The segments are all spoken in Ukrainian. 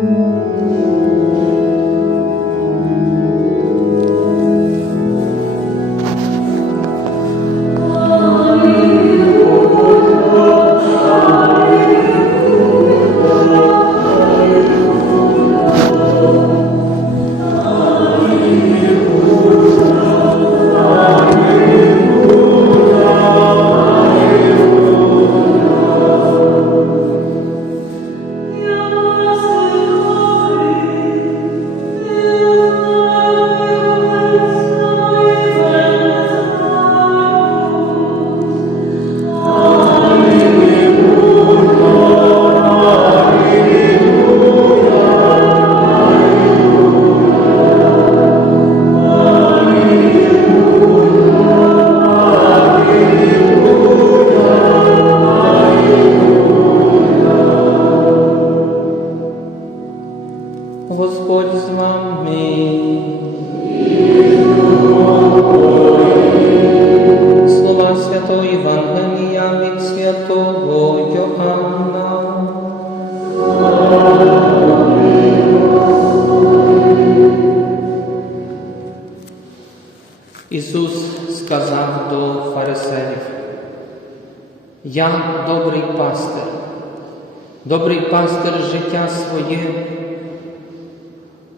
Господь добрий пастир життя своє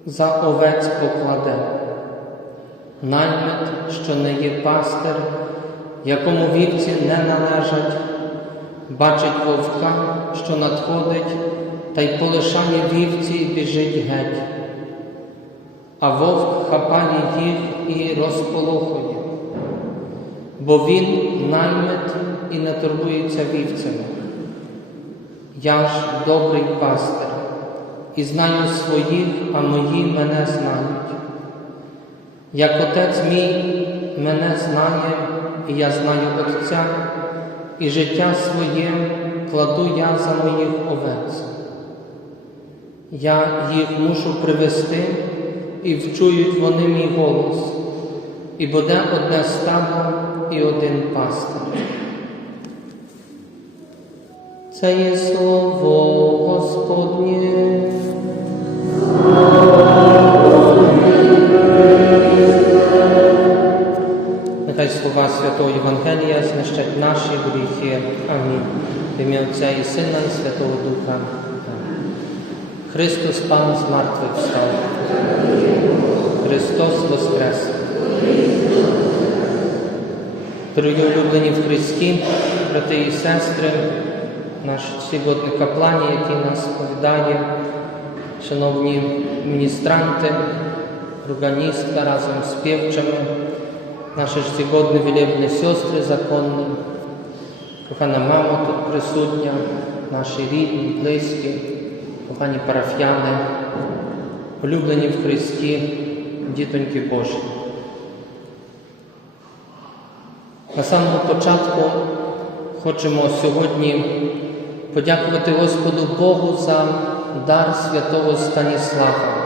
за овець покладе. Наймит, що не є пастир, якому вівці не належать, бачить вовка, що надходить, та й полишає вівці і біжить геть. А вовк хапає їх і розполохує, бо він наймит і не турбується вівцями. Я ж добрий пастир і знаю своїх, а мої мене знають. Як Отець мій мене знає, і я знаю Отця, і життя своє кладу я за моїх овець. Я їх мушу привести, і вчують вони мій голос, і буде одне стадо і один пастир. Це є слово Господнє. Нехай слова Святого Євангелія знищать наші гріхи. Амінь. В ім'я Отця і Сина, і Святого Духа. Христос Пан з мертвих встав. Христос Воскрес. Дорогі улюблені в Христі, брати і сестри, наш сьогодні каплані, який нас сповідає, шановні міністранти, органістка разом з півчами, наші ж сьогодні вілебні сестри законні, кохана мама тут присутня, наші рідні, близькі, кохані парафіяни, улюблені в Христі, дітоньки Божі. На самому початку хочемо сьогодні подякувати Господу Богу за дар святого Станіслава.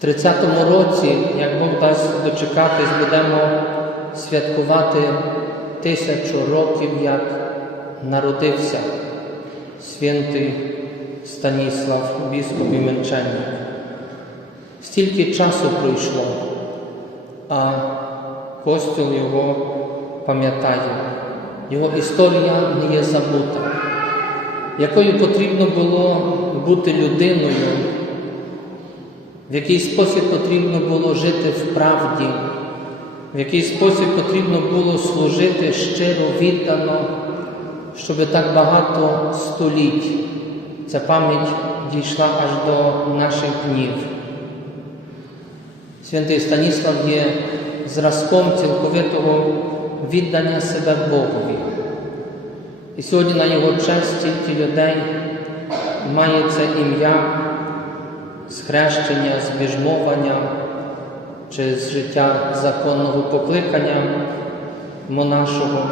В 30-му році, як Бог дасть дочекатись, будемо святкувати тисячу років, як народився святий Станіслав, біскуп і менченник. Стільки часу пройшло, а Костюл його пам'ятає, його історія не є забута, якою потрібно було бути людиною, в який спосіб потрібно було жити в правді, в який спосіб потрібно було служити щиро віддано, щоб так багато століть ця пам'ять дійшла аж до наших днів. Святий Станіслав є зразком цілковитого віддання себе Богові. І сьогодні на його честь стільки людей має це ім'я з хрещення, з чи з життя законного покликання монашого.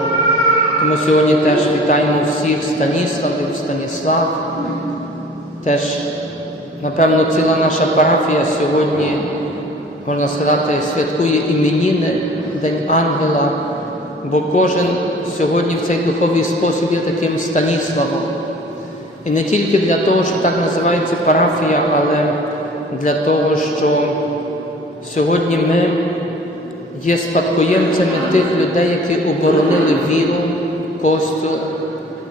Тому сьогодні теж вітаємо всіх Станіславів, Станіслав. Теж, напевно, ціла наша парафія сьогодні можна сказати, святкує іменіни, День Ангела, бо кожен сьогодні в цей духовний спосіб є таким Станіславом, І не тільки для того, що так називається парафія, але для того, що сьогодні ми є спадкоємцями тих людей, які оборонили віру, костюл,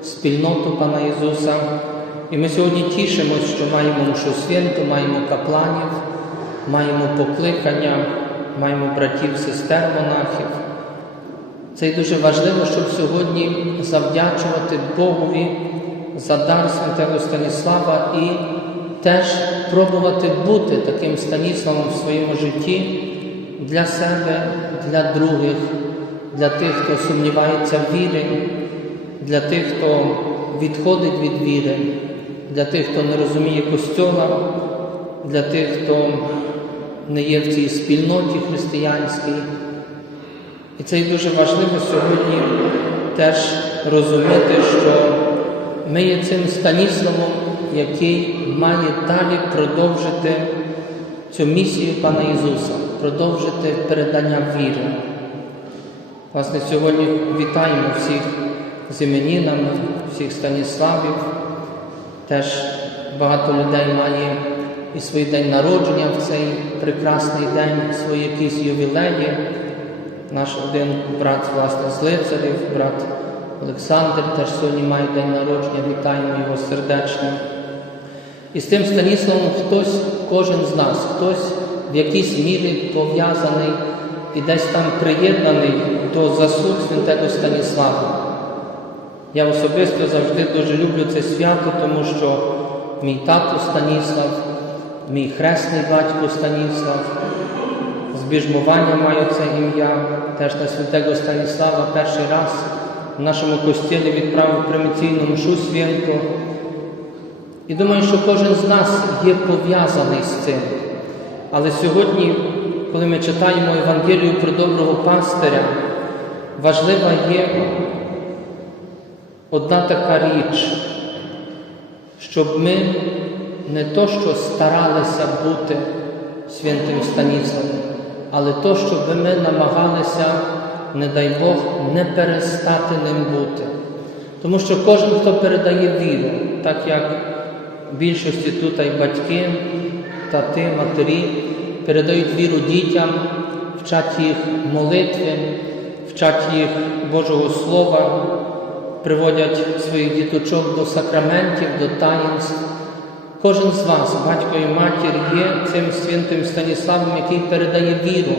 спільноту Пана Ісуса. І ми сьогодні тішимося, що маємо мшу святу, маємо капланів, маємо покликання, маємо братів, сестер, монахів. Це й дуже важливо, щоб сьогодні завдячувати Богові за дар святого Станіслава і теж пробувати бути таким Станіславом в своєму житті для себе, для других, для тих, хто сумнівається в вірі, для тих, хто відходить від віри, для тих, хто не розуміє Костьола, для тих, хто не є в цій спільноті християнській. І це і дуже важливо сьогодні теж розуміти, що ми є цим Станіславом, який має далі продовжити цю місію Пана Ісуса, продовжити передання віри. Власне, сьогодні вітаємо всіх з іменінами, всіх Станіславів. Теж багато людей має і свій день народження в цей прекрасний день, свої якісь ювілеї. Наш один брат, власне, з лицарів, брат Олександр, теж сьогодні має день народження, вітаємо його сердечно. І з тим Станіславом хтось, кожен з нас, хтось в якійсь мірі пов'язаний і десь там приєднаний до заслуг святого Станіслава. Я особисто завжди дуже люблю це свято, тому що мій тато Станіслав, мій хресний батько Станіслав, збіжмування маю це ім'я, теж на святого Станіслава перший раз в нашому костілі відправив приміційну мшу святу. І думаю, що кожен з нас є пов'язаний з цим. Але сьогодні, коли ми читаємо Євангелію про доброго пастиря, важлива є одна така річ, щоб ми не то, що старалися бути святим Станіславом, але то, щоб ми намагалися, не дай Бог, не перестати ним бути. Тому що кожен, хто передає віру, так як в більшості тут і батьки, тати, матері, передають віру дітям, вчать їх молитви, вчать їх Божого Слова, приводять своїх діточок до сакраментів, до таїнств. Кожен з вас, батько і матір, є цим святим Станіславом, який передає віру,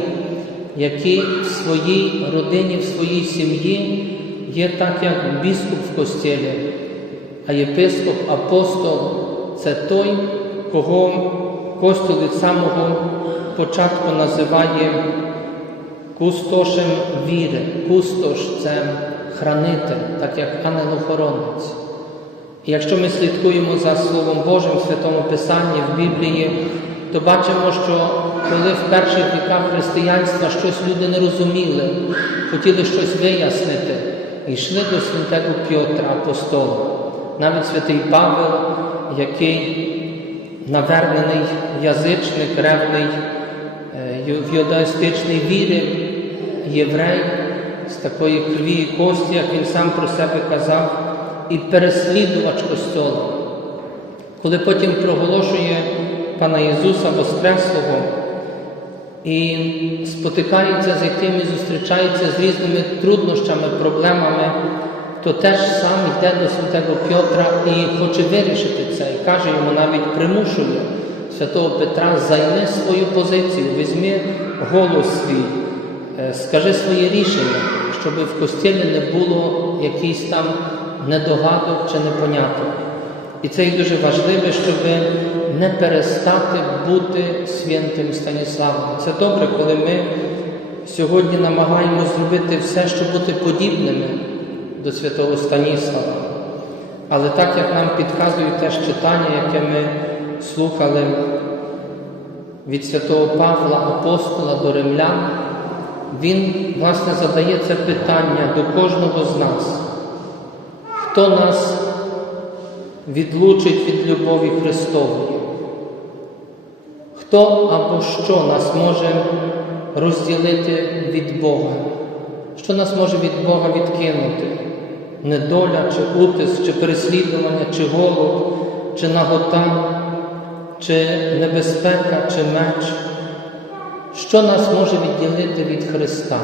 який в своїй родині, в своїй сім'ї є так, як біскуп в костілі, а єпископ, апостол це той, кого Костюл від самого початку називає кустошем віри. Кустош це хранитель, так як ангел-охоронець. Якщо ми слідкуємо за Словом Божим в Святому Писанні, в Біблії, то бачимо, що коли в перших віках християнства щось люди не розуміли, хотіли щось вияснити, йшли до святого Пьотра апостола. Навіть святий Павел, який навернений язичник, ревний в юдаїстичній вірі, єврей з такої крові і кості, як він сам про себе казав, і переслідувач Костьола. Коли потім проголошує Пана Ісуса Воскреслого і спотикається з яким і зустрічається з різними труднощами, проблемами, то теж сам йде до святого Петра і хоче вирішити це. І каже йому, навіть примушує святого Петра, займи свою позицію, візьми голос свій, скажи своє рішення, щоб в костілі не було якийсь там недогадок чи непоняток. І це і дуже важливо, щоб не перестати бути святим Станіславом. Це добре, коли ми сьогодні намагаємося зробити все, щоб бути подібними до святого Станіслава. Але так як нам підказують теж читання, яке ми слухали від святого Павла, апостола до римлян, він, власне, задає це питання до кожного з нас. Хто нас відлучить від любові Христової? Хто або що нас може розділити від Бога? Що нас може від Бога відкинути? недоля, чи утиск, чи переслідування, чи голод, чи нагота, чи небезпека, чи меч. Що нас може відділити від Христа?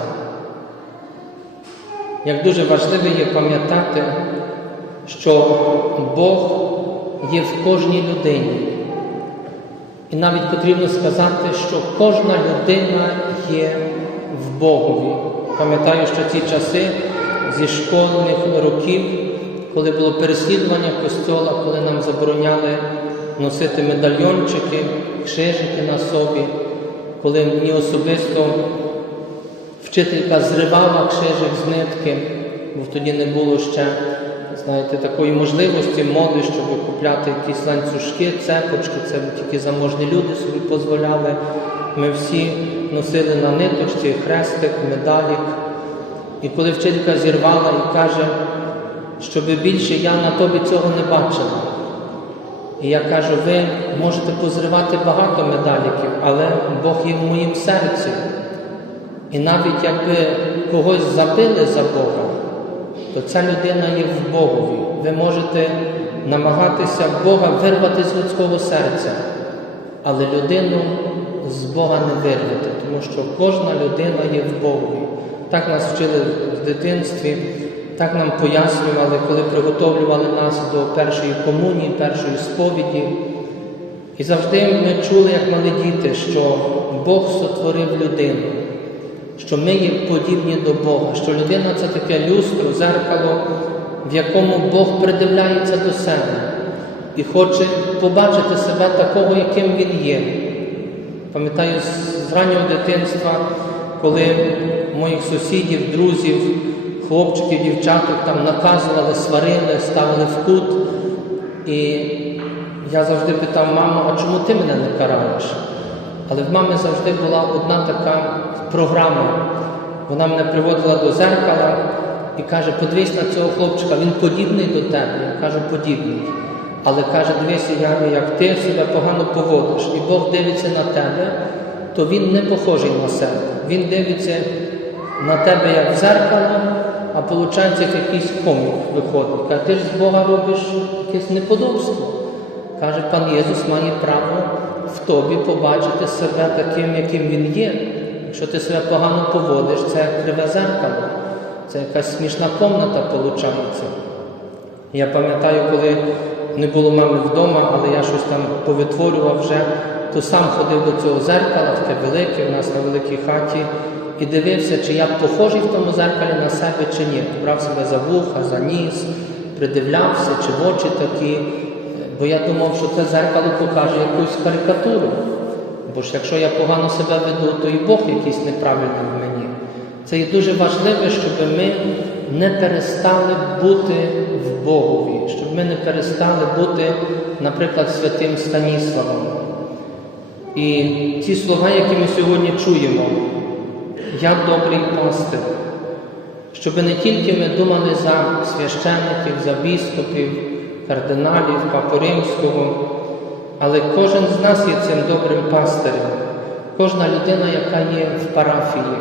Як дуже важливо є пам'ятати, що Бог є в кожній людині. І навіть потрібно сказати, що кожна людина є в Богові. Пам'ятаю, що ці часи зі школьних років, коли було переслідування костьола, коли нам забороняли носити медальйончики, крижики на собі, коли мені особисто вчителька зривала крижик з нитки, бо тоді не було ще знаєте, такої можливості моди, щоб купляти якісь ланцюжки, цепочки, це тільки заможні люди собі дозволяли. Ми всі носили на ниточці хрестик, медалік. І коли вчителька зірвала і каже, щоб більше я на тобі цього не бачила. І я кажу, ви можете позривати багато медаліків, але Бог є в моїм серці. І навіть якби когось забили за Бога, то ця людина є в Богові. Ви можете намагатися Бога вирвати з людського серця, але людину з Бога не вирвати, тому що кожна людина є в Богові. Так нас вчили в дитинстві, так нам пояснювали, коли приготовлювали нас до першої комунії, першої сповіді. І завжди ми чули, як мали діти, що Бог сотворив людину що ми є подібні до Бога, що людина це таке люстро, зеркало, в якому Бог придивляється до себе і хоче побачити себе такого, яким Він є. Пам'ятаю з раннього дитинства, коли моїх сусідів, друзів, хлопчиків, дівчаток там наказували, сварили, ставили в кут. І я завжди питав маму, а чому ти мене не караєш? Але в мами завжди була одна така програма. Вона мене приводила до зеркала і каже, подивись на цього хлопчика, він подібний до тебе. Я кажу, подібний. Але каже, дивися, Яна, як ти себе погано поводиш, і Бог дивиться на тебе, то він не похожий на себе. Він дивиться на тебе як в зеркало, а виходить, як якийсь комік виходить. Каже, ти ж з Бога робиш якесь неподобство. Каже, пан Єсус має право тобі побачити себе таким, яким він є. Якщо ти себе погано поводиш, це як криве зеркало, це якась смішна комната виходить. Я пам'ятаю, коли не було мами вдома, але я щось там повитворював вже, то сам ходив до цього зеркала, таке велике, у нас на великій хаті, і дивився, чи я похожий в тому зеркалі на себе, чи ні. Брав себе за вуха, за ніс, придивлявся, чи в очі такі. Бо я думав, що це зеркало покаже якусь карикатуру. Бо ж якщо я погано себе веду, то і Бог якийсь неправильний в мені. Це є дуже важливо, щоб ми не перестали бути в Богові, щоб ми не перестали бути, наприклад, святим Станіславом. І ці слова, які ми сьогодні чуємо, я добрий пастир, щоб не тільки ми думали за священників, за біскупів, кардиналів, Папу Римського, але кожен з нас є цим добрим пастирем, кожна людина, яка є в парафії,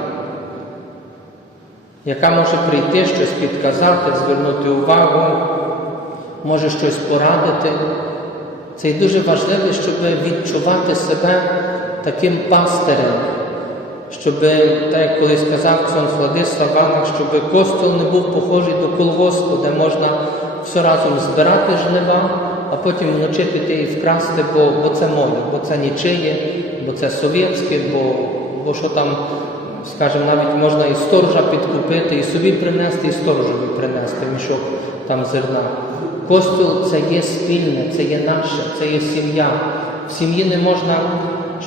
яка може прийти, щось підказати, звернути увагу, може щось порадити. Це і дуже важливо, щоб відчувати себе таким пастирем, щоб, так як колись сказав Ксьонс Владислав Ванах, щоб костюл не був похожий до колгоспу, де можна все разом збирати жнива, а потім вночі піти і вкрасти, бо, бо це море, бо це нічиє, бо це совєтське, бо, бо що там, скажімо, навіть можна і сторожа підкупити, і собі принести, і сторожові принести мішок там зерна. Костюл це є спільне, це є наше, це є сім'я. В сім'ї не можна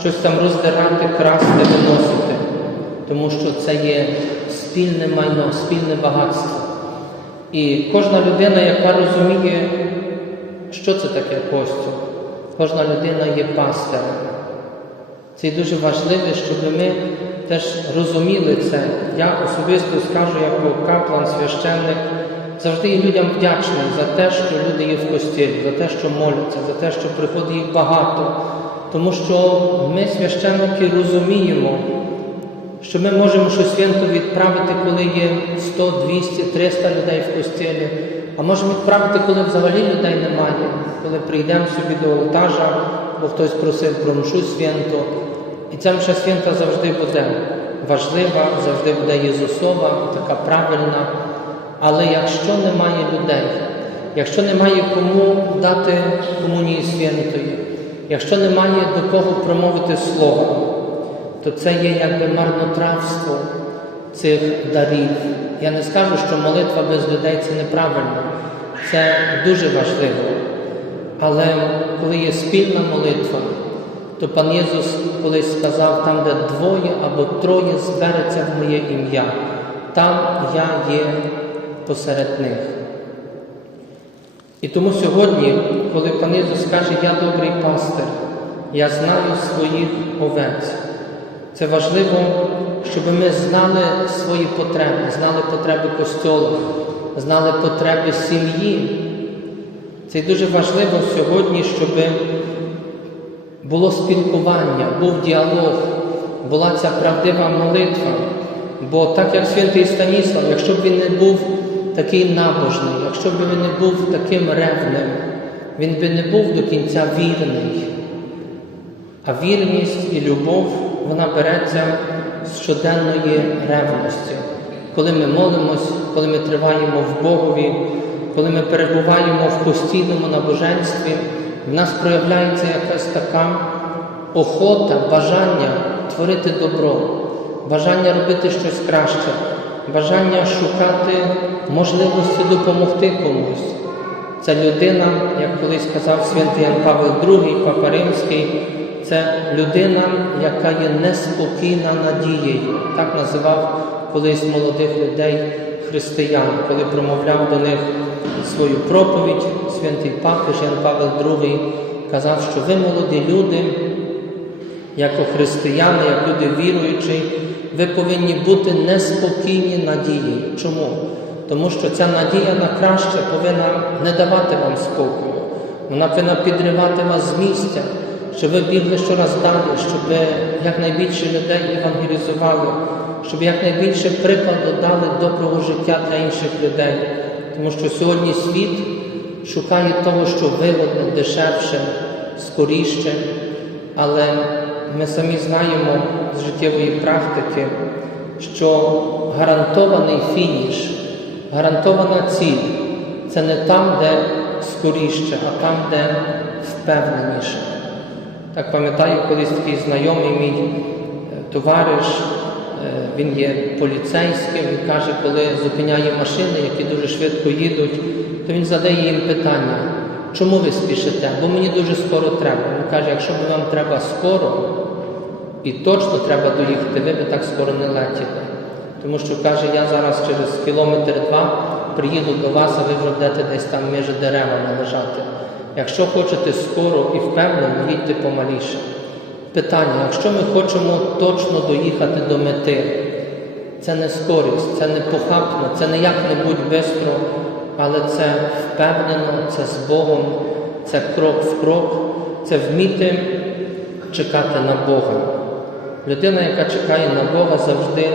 щось там роздирати, красти, виносити, тому що це є спільне майно, спільне багатство. І кожна людина, яка розуміє, що це таке костюм, кожна людина є пастирем. Це дуже важливо, щоб ми теж розуміли це. Я особисто скажу, як каплан, священник, завжди є людям вдячний за те, що люди є в костілі, за те, що моляться, за те, що приходить їх багато. Тому що ми, священники, розуміємо, що ми можемо щось свято відправити, коли є 100, 200, 300 людей в костілі, а можемо відправити, коли взагалі людей немає, коли прийдемо собі до алтажа, бо хтось просив про мшу свято. І ця мша свята завжди буде важлива, завжди буде Єзусова, така правильна. Але якщо немає людей, якщо немає кому дати комунії святої, якщо немає до кого промовити слово, то це є якби марнотравство цих дарів. Я не скажу, що молитва без людей це неправильно, це дуже важливо. Але коли є спільна молитва, то пан Єсус колись сказав, там, де двоє або троє збереться в моє ім'я, там я є посеред них. І тому сьогодні, коли пан Ісус каже, я добрий пастир, я знаю своїх овець, це важливо, щоб ми знали свої потреби, знали потреби костьолу, знали потреби сім'ї. Це дуже важливо сьогодні, щоб було спілкування, був діалог, була ця правдива молитва. Бо так як святий Станіслав, якщо б він не був такий набожний, якщо б він не був таким ревним, він би не був до кінця вірний. А вірність і любов вона береться з щоденної ревності. Коли ми молимось, коли ми триваємо в Богові, коли ми перебуваємо в постійному набоженстві, в нас проявляється якась така охота, бажання творити добро, бажання робити щось краще, бажання шукати можливості допомогти комусь. Ця людина, як колись казав святий Ян Павел II, Папа Римський, це людина, яка є неспокійна надією. Так називав колись молодих людей християн, коли промовляв до них свою проповідь, святий Папа Ян Павел II казав, що ви молоді люди, як християни, як люди віруючі, ви повинні бути неспокійні надією. Чому? Тому що ця надія на краще повинна не давати вам спокою, вона повинна підривати вас з місця, щоб ви бігли щораз далі, щоб якнайбільше людей евангелізували, щоб якнайбільше прикладу дали доброго життя для інших людей. Тому що сьогодні світ шукає того, що вигодне, дешевше, скоріше, але ми самі знаємо з життєвої практики, що гарантований фініш, гарантована ціль це не там, де скоріше, а там, де впевненіше. Так пам'ятаю, колись такий знайомий мій е, товариш, е, він є поліцейським і каже, коли зупиняє машини, які дуже швидко їдуть, то він задає їм питання, чому ви спішите? Бо мені дуже скоро треба. Він каже, якщо б вам треба скоро, і точно треба доїхати, ви би так скоро не летіли. Тому що каже, я зараз через кілометр два приїду до вас, а ви вже будете десь там між деревами лежати. Якщо хочете скоро і впевнено, їдьте помаліше. Питання: якщо ми хочемо точно доїхати до мети, це не скорість, це не похапно, це не як-небудь швидко, але це впевнено, це з Богом, це крок в крок, це вміти чекати на Бога. Людина, яка чекає на Бога, завжди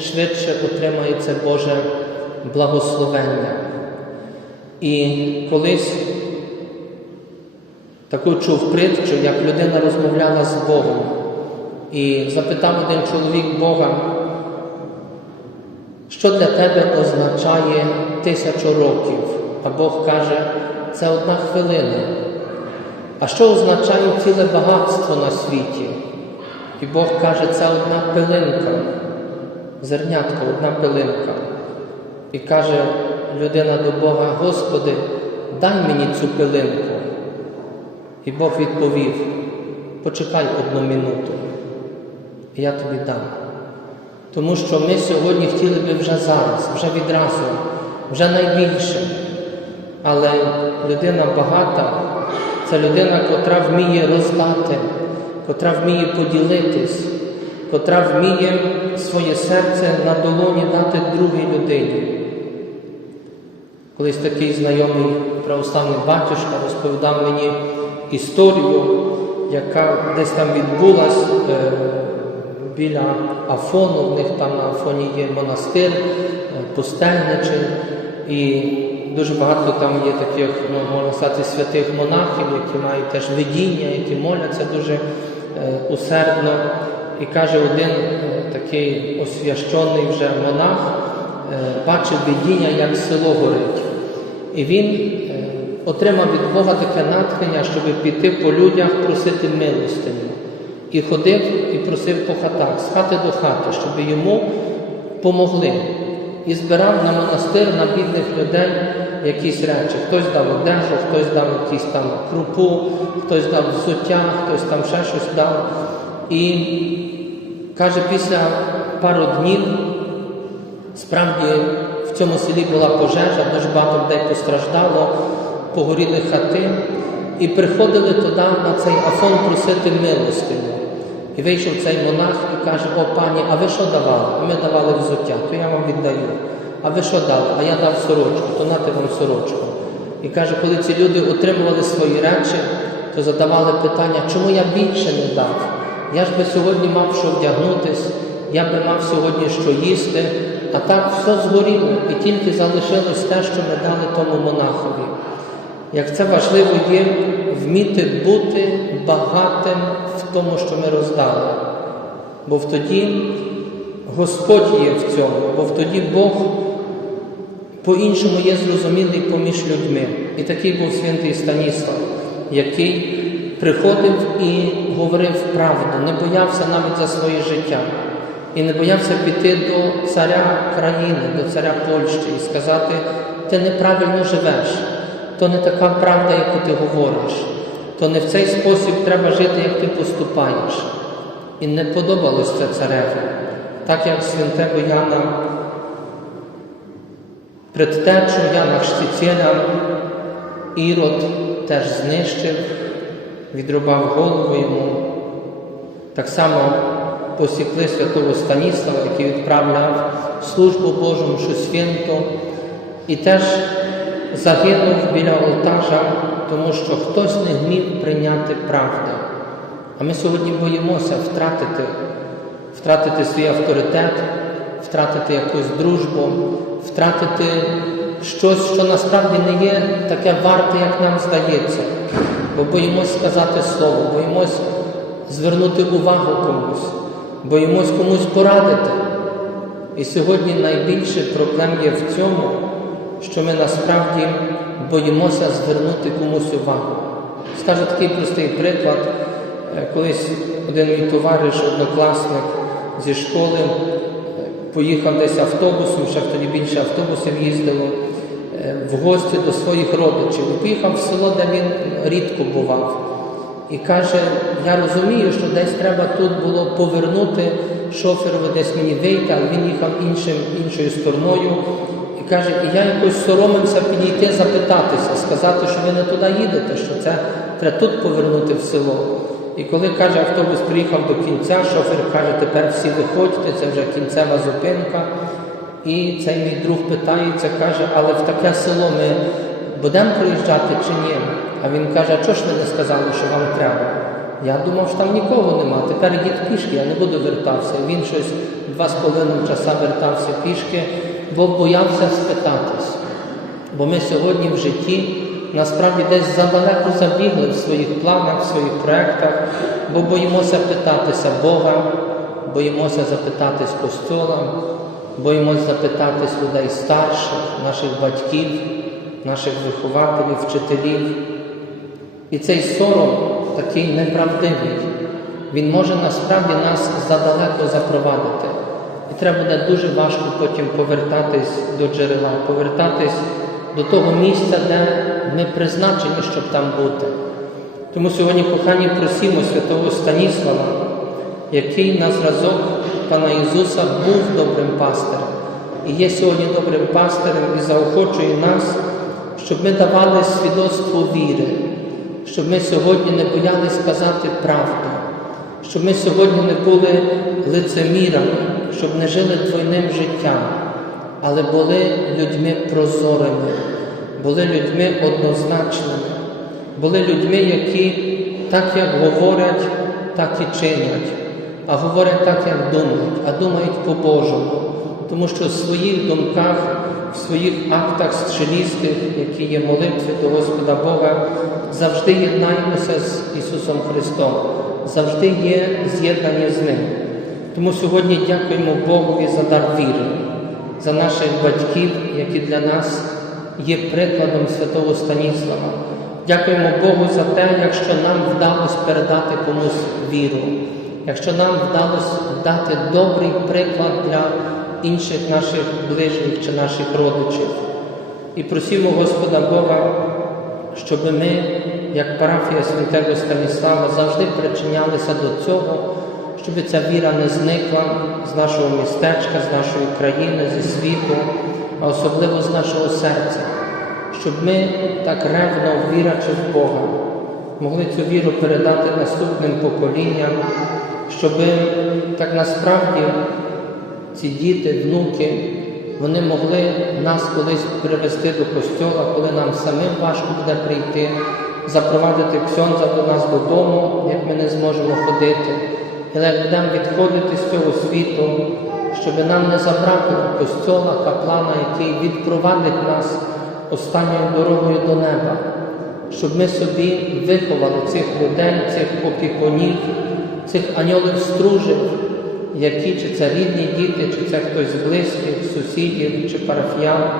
швидше отримає це Боже благословення. І колись таку чув притчу, як людина розмовляла з Богом. І запитав один чоловік Бога, що для тебе означає тисячу років? А Бог каже, це одна хвилина. А що означає ціле багатство на світі? І Бог каже, це одна пилинка, зернятка, одна пилинка. І каже людина до Бога, Господи, дай мені цю пилинку. І Бог відповів, почекай одну минуту, і я тобі дам. Тому що ми сьогодні хотіли би вже зараз, вже відразу, вже найбільше. Але людина багата це людина, котра вміє роздати, котра вміє поділитись, котра вміє своє серце на долоні дати другій людині. Колись такий знайомий православний батюшка розповідав мені історію, яка десь там відбулась е, біля Афону, в них там на Афоні є монастир, е, пустельничий, і дуже багато там є таких, ну, можна сказати, святих монахів, які мають теж видіння, які моляться дуже е, усердно. І каже один такий освящений вже монах, бачив видіння, як село горить. І він отримав від Бога таке натхнення, щоб піти по людях просити милостиню. І ходив і просив по хатах, з хати до хати, щоб йому помогли. І збирав на монастир на бідних людей якісь речі. Хтось дав одежу, хтось дав якісь там крупу, хтось дав взуття, хтось там ще щось дав. І каже, після пару днів Справді в цьому селі була пожежа, дуже багато людей постраждало, погоріли хати, і приходили туди на цей Афон просити милостиню. І вийшов цей монах і каже: О пані, а ви що давали? А ми давали взуття, то я вам віддаю. А ви що дали? А я дав сорочку, то нате вам сорочку. І каже, коли ці люди отримували свої речі, то задавали питання, чому я більше не дав? Я ж би сьогодні мав що вдягнутись, я би мав сьогодні що їсти, а так все згоріло, і тільки залишилось те, що ми дали тому монахові. Як це важливо є вміти бути багатим в тому, що ми роздали. Бо втоді Господь є в цьому, бо втоді Бог по-іншому є зрозумілий поміж людьми. І такий був святий Станіслав, який приходив і говорив правду, не боявся навіть за своє життя. І не боявся піти до царя країни, до царя Польщі і сказати, ти неправильно живеш, то не така правда, яку ти говориш, то не в цей спосіб треба жити, як ти поступаєш. І не подобалось це цареві, так як святого Яна предтечу Яна Штицєля Ірод теж знищив, відрубав голову йому. Так само посікли святого Станіслава, який відправляв службу Божу святу, і теж загинув біля олтажа, тому що хтось не вмів прийняти правду. А ми сьогодні боїмося втратити, втратити свій авторитет, втратити якусь дружбу, втратити щось, що насправді не є таке варте, як нам здається. Бо боїмось сказати слово, боїмось звернути увагу комусь, боїмось комусь порадити. І сьогодні найбільше проблем є в цьому, що ми насправді боїмося звернути комусь увагу. Скажу такий простий приклад. Е, Колись один мій товариш, однокласник зі школи, е, поїхав десь автобусом, ще тоді більше автобусів їздило, е, в гості до своїх родичів. Поїхав в село, де він рідко бував. І каже, я розумію, що десь треба тут було повернути шоферові, десь мені вийти, але він їхав іншим, іншою стороною. Каже, і я якось соромився підійти, запитатися, сказати, що ви не туди їдете, що це треба тут повернути в село. І коли каже, автобус приїхав до кінця, шофер каже, тепер всі виходьте, це вже кінцева зупинка. І цей мій друг питається, каже, але в таке село ми будемо проїжджати чи ні? А він каже, а чого ж ви не сказали, що вам треба? Я думав, що там нікого нема. Тепер йдіть пішки, я не буду вертався. Він щось два з половиною часа вертався пішки, бо боявся спитатись. Бо ми сьогодні в житті насправді десь задалеко забігли в своїх планах, в своїх проєктах, бо боїмося питатися Бога, боїмося запитатись Костола, боїмося запитатись людей старших, наших батьків, наших вихователів, вчителів. І цей сором такий неправдивий, він може насправді нас задалеко запровадити. Треба буде дуже важко потім повертатись до джерела, повертатись до того місця, де ми призначені, щоб там бути. Тому сьогодні, кохані, просимо святого Станіслава, який на зразок Пана Ісуса був добрим пастирем і є сьогодні добрим пастирем і заохочує нас, щоб ми давали свідоцтво віри, щоб ми сьогодні не боялись сказати правду, щоб ми сьогодні не були лицемірами, щоб не жили двойним життям, але були людьми прозорими, були людьми однозначними, були людьми, які так як говорять, так і чинять, а говорять так, як думають, а думають по-божому. Тому що в своїх думках, в своїх актах щелістих, які є молитви до Господа Бога, завжди єднаємося з Ісусом Христом, завжди є з'єднання з Ним. Тому сьогодні дякуємо Богові за дар віри, за наших батьків, які для нас є прикладом святого Станіслава. Дякуємо Богу за те, якщо нам вдалося передати комусь віру, якщо нам вдалося дати добрий приклад для інших наших ближніх чи наших родичів. І просимо Господа Бога, щоб ми, як парафія святого Станіслава, завжди причинялися до цього, щоб ця віра не зникла з нашого містечка, з нашої країни, зі світу, а особливо з нашого серця, щоб ми так ревно, вірячи в Бога, могли цю віру передати наступним поколінням, щоб так насправді ці діти, внуки, вони могли нас колись привести до костьола, коли нам самим важко буде прийти, запровадити ксьонза до нас додому, як ми не зможемо ходити. Але будемо відходити з цього світу, щоб нам не забракло костьола, каплана, який відпровадить нас останньою дорогою до неба, щоб ми собі виховали цих людей, цих опікунів, цих аньолів стружів, які чи це рідні діти, чи це хтось з близьких, сусідів чи парафіян,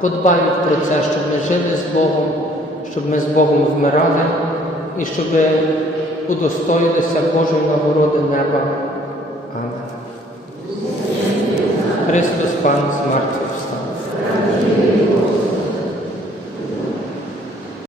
подбають про це, щоб ми жили з Богом, щоб ми з Богом вмирали і щоб удостоїлися Божої нагороди неба. Амен. Христос Пан з.